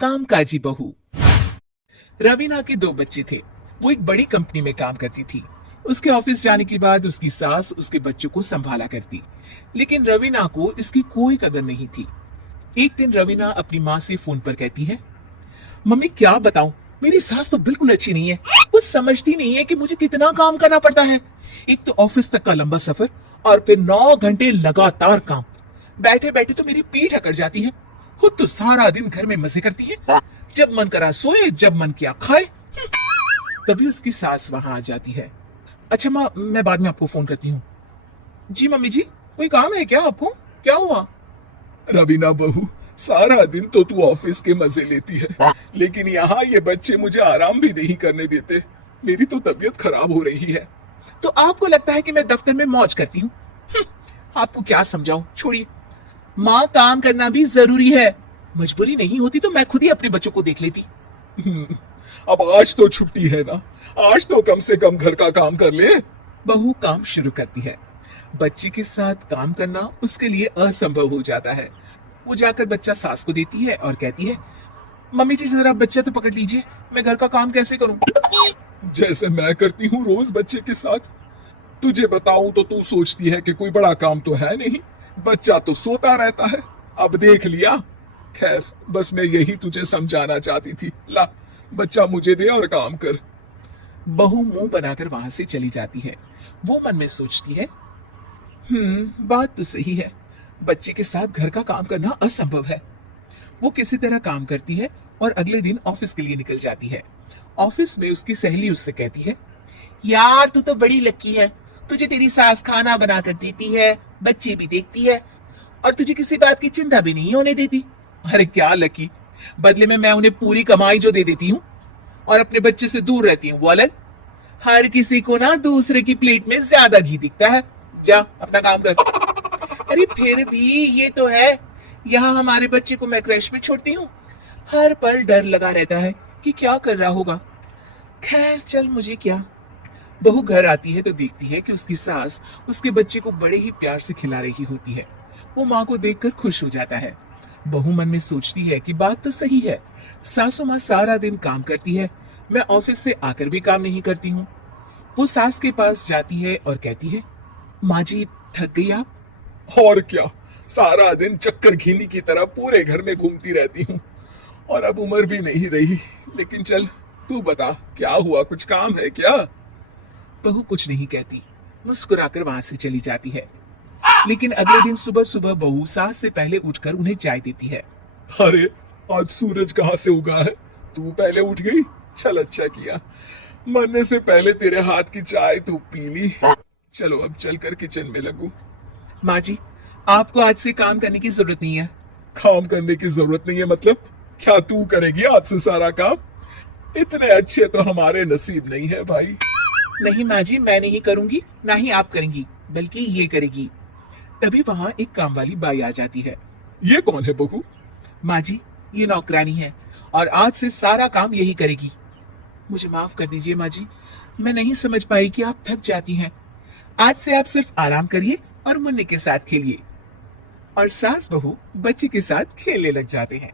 कामकाजी बहू। रवीना के दो बच्चे थे। वो एक बड़ी कंपनी में काम करती थी। उसके ऑफिस जाने के बाद उसकी सास उसके बच्चों को संभाला करती, लेकिन रवीना को इसकी कोई कदर नहीं थी। एक दिन रवीना अपनी माँ से फोन पर कहती है, मम्मी क्या बताऊं, मेरी सास तो बिल्कुल अच्छी नहीं है। वो समझती नहीं है कि मुझे कितना काम करना पड़ता है। एक तो ऑफिस तक का लंबा सफर और फिर 9 घंटे लगातार काम। बैठे बैठे तो मेरी पीठ अकड़ जाती है। खुद तो सारा दिन घर में मजे करती है, जब मन करा सोए, जब मन किया खाए। तभी उसकी सास वहां आ जाती है। अच्छा माँ, मैं बाद में आपको फोन करती हूँ। जी मम्मी जी, कोई काम है क्या आपको? क्या हुआ? रवीना बहू, सारा दिन तो तू ऑफिस के मजे लेती है, लेकिन यहाँ ये बच्चे मुझे आराम भी नहीं करने देते। मेरी तो तबीयत खराब हो रही है। तो आपको लगता है कि मैं दफ्तर में मौज करती हूँ? आपको क्या समझाऊं, छोड़िए। माँ, काम करना भी जरूरी है। मजबूरी नहीं होती तो मैं खुद ही अपने बच्चों को देख लेती। अब आज तो छुट्टी है ना, आज तो कम से कम घर का काम कर ले। बहू काम शुरू करती है। बच्चे के साथ काम करना उसके लिए असंभव हो जाता है। वो जाकर बच्चा सास को देती है और कहती है, मम्मी जी जरा बच्चा तो पकड़ लीजिए, मैं घर का काम कैसे करूं? जैसे मैं करती हूँ रोज बच्चे के साथ। तुझे बताऊं तो तू सोचती है कि कोई बड़ा काम तो है नहीं, बच्चा तो सोता रहता है। अब देख लिया। खैर, बस मैं यही तुझे समझाना चाहती थी। ला, बच्चा मुझे दे और काम कर। बहू मुंह बनाकर वहां से चली जाती है। वो मन में सोचती है, बात तो सही है, बच्चे के साथ घर का काम करना असंभव है। वो किसी तरह काम करती है और अगले दिन ऑफिस के लिए निकल जाती है। ऑफिस में उसकी सहेली उससे कहती है, यार तू तो बड़ी लकी है, तुझे तेरी सास खाना बना कर देती है, बच्चे भी देखती है और तुझे किसी बात की चिंता भी नहीं होने देती। अरे क्या लकी, बदले में मैं उन्हें पूरी कमाई जो दे देती हूँ और अपने बच्चे से दूर रहती हूँ वो अलग। हर किसी को ना दूसरे की प्लेट में ज्यादा घी दिखता है। जा अपना काम कर। अरे फिर भी ये तो है, यहाँ हमारे बच्चे को मैं क्रैश में छोड़ती हूँ, हर पल डर लगा रहता है कि क्या कर रहा होगा। खैर चल, मुझे क्या। बहू घर आती है तो देखती है कि उसकी सास उसके बच्चे को बड़े ही प्यार से खिला रही होती है। वो माँ को देखकर खुश हो जाता है। बहू मन में सोचती है कि बात तो सही है, सासू माँ सारा दिन काम करती है, मैं ऑफिस से आकर भी काम नहीं करती हूँ। वो सास के पास जाती है और कहती है, माँ जी थक गई आप? और क्या, सारा दिन चक्कर घीनी की तरह पूरे घर में घूमती रहती हूँ और अब उम्र भी नहीं रही। लेकिन चल, तू बता क्या हुआ, कुछ काम है क्या? बहू कुछ नहीं कहती, मुस्कुराकर वहां से चली जाती है। लेकिन अगले दिन सुबह सुबह बहू सास से पहले उठकर उन्हें चाय देती है। अरे, आज सूरज कहाँ से उगा है? तू पहले उठ गई, चल अच्छा किया। मरने से पहले तेरे हाथ की चाय तो पी ली। चलो अब चलकर किचन में लगूं। माँ जी, आपको आज से काम करने की जरूरत नहीं है। काम करने की जरूरत नहीं है मतलब? क्या तू करेगी आज से सारा काम? इतने अच्छे तो हमारे नसीब नहीं है भाई। नहीं माँ जी, मैं नहीं करूंगी, ना ही आप करेंगी, बल्कि ये करेगी। तभी वहां एक काम वाली बाई आ जाती है। ये कौन है बहू? माँ जी, ये नौकरानी है और आज से सारा काम यही करेगी। मुझे माफ कर दीजिए माँ जी, मैं नहीं समझ पाई कि आप थक जाती हैं। आज से आप सिर्फ आराम करिए और मुन्नी के साथ खेलिए। और सास बहू बच्चे के साथ खेलने लग जाते हैं।